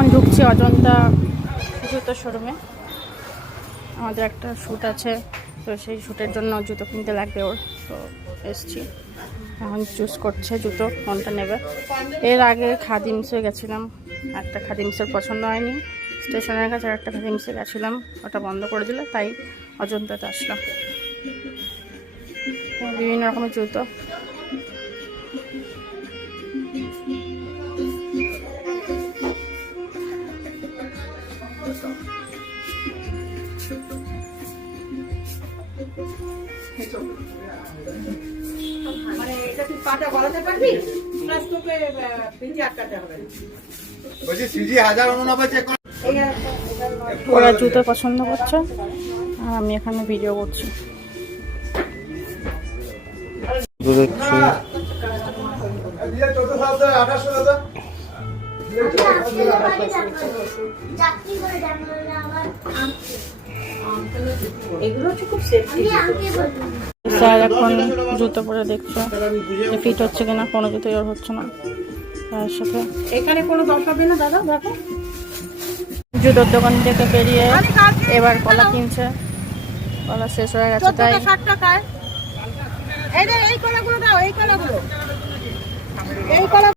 এখন ঢুকছি অজন্তা জুতো শোরুমে। আমাদের একটা শ্যুট আছে, তো সেই শ্যুটের জন্য জুতো কিনতে লাগবে ওর, তো এসছি। এখন চুজ করছে জুতো কোনটা নেবে। এর আগে খাদিমসে গেছিলাম, একটা খাদিমসের পছন্দ হয়নি, স্টেশনের কাছে একটা খাদিমসে গেছিলাম, ওটা বন্ধ করে দিল, তাই অজন্তাতে আসলাম। বিভিন্ন রকমের জুতো। মানে এটা তুই পাটা গলাতে পারবি, প্লাস তোকে পিঠে আটকাতে হবে। বলছি সিজি 1099 চেক কর। ওরা জুতো পছন্দ করছে আর আমি এখানে ভিডিও করছি। এগুলো হচ্ছে খুব সেফটি। স্যার এখন জুতো পরে দেখছে ফিট হচ্ছে কিনা, কোনো জুতোই ওর হচ্ছে না। তার সাথে এখানে কোনো দশ হবে না দাদা, দেখো। জুতোর দোকান থেকে বেরিয়ে এবার কলা কিনছে, কলা শেষ হয়ে গেছে তাই। 60 টাকায় এই কলাগুলো দাও, এই কলাগুলো, এই কলা।